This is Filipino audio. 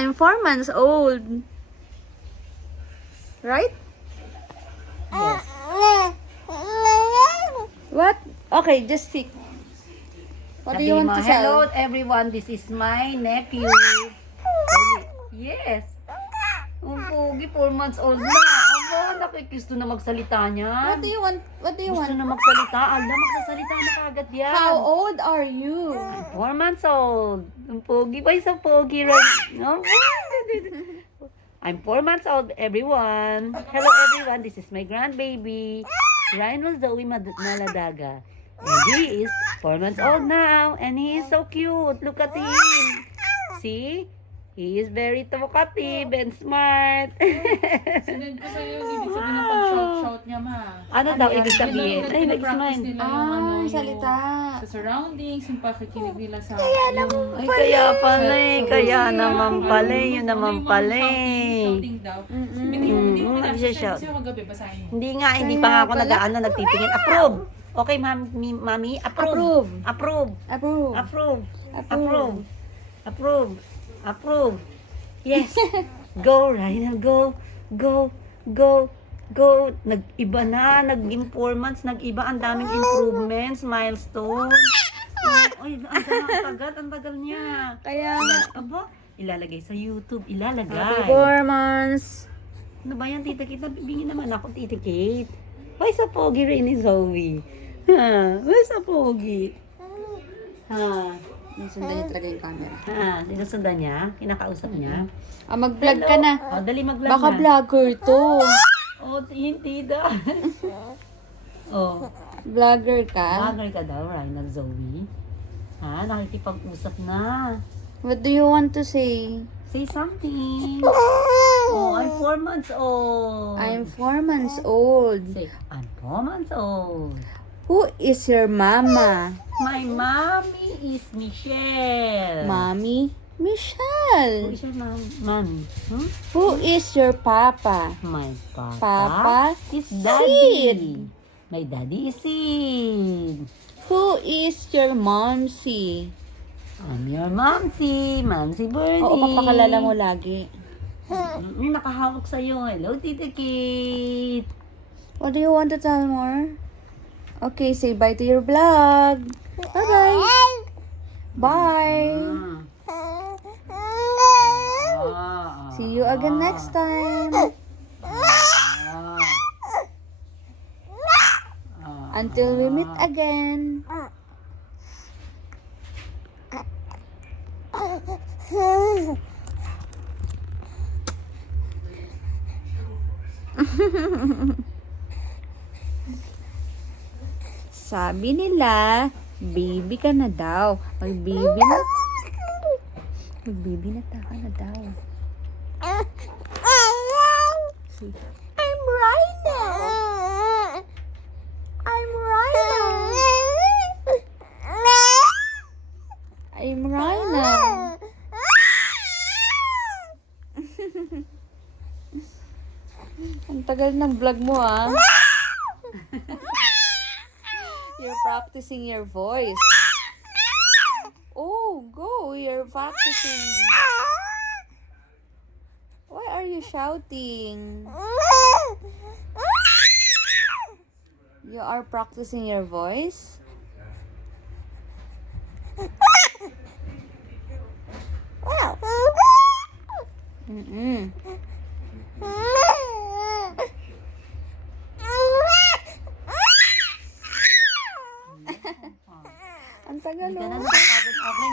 I'm 4 months old. Right? Yes. What? Okay, just speak. What do you Sabihin want to mo, hello say? everyone, this is my nephew. Yes. Ang pogi, 4 months old na. Aba, nakikisto na magsalita niyan. What do you want? What do you Gusto want? na magsalita. Alam, magsasalita na kagad yan. How old are you? 4 months old. Ang pogi ba? Isang pogi rin. No? I'm 4 months old, everyone. Hello, everyone. This is my grandbaby, Rhino Zoe Maladaga. And he is 4 months old now. And he is so cute. Look at him. See? He is very talkative and smart. Sinend ko sa'yo yung ibig sabihin ng pag-shout niya, ma. Ano daw ibig sabihin? Ay, Pinapractice nila yung salita. sa surroundings, yung pakikinig nila sa Ay, kaya pala eh. Kaya naman pala eh. Yun naman pala eh. shouting daw. Hindi mo nagsha-shout. kasi kagabi, basahin mo. Hindi nga, hindi pa nga ako nagtitingin. Approve. Okay, mami, approve. Approve. Approve. Approve. Approve. Approve. Approve. Yes. Go, Rhino. Go. Go. Go. Go. Nag-iba na. Naging 4 months. Nag-iba. Ang daming improvements. Milestone. Ay, ang tagal niya. Kaya, Aba, ilalagay sa YouTube. happy Ilalagay. 4 months. Ano ba yan, Tita Kate? Bibingin naman ako, Tita Kate. Why sa pogi rin ni Zoe? Ha? Why sa pogi? Ha? Sundan niya talaga yung camera. Ha? Sinusundan niya? Kinakausap niya? Mag-vlog ka na. Oh, dali mag-vlog Baka na. vlogger to. Oh, yung tita. Oh. Vlogger ka? Vlogger ka daw, Rhino Zoe. Ha? Nakikipag-usap na. What do you want to say? Say something. Oh, I'm 4 months old. I'm 4 months old. Say, I'm 4 months old. Who is your mama? My mommy is Michelle. Mommy? Who Michelle. is your mommy? Hmm? Who is your papa? My papa, Papa is Sid. daddy. My daddy is Sid. Who is your momsy? I'm your momsy. Momsy Birdie. Oo, papakalala mo lagi. Nakahawak sa'yo. Hello, Tita Kate. What do you want to tell more? Okay, say bye to your vlog. Bye-bye. Bye. See you again next time. Until we meet again. Sabi nila, baby ka na daw. Mag-baby na ka na daw. I'm Rhino. I'm Rhino. I'm Rhino. Ang tagal ng vlog mo, ah. You're practicing your voice. Oh, go. You're practicing. Why are you shouting? You are practicing your voice? Mm-mm. Ang tagal, Hindi ka na oh. nakakagod. Okay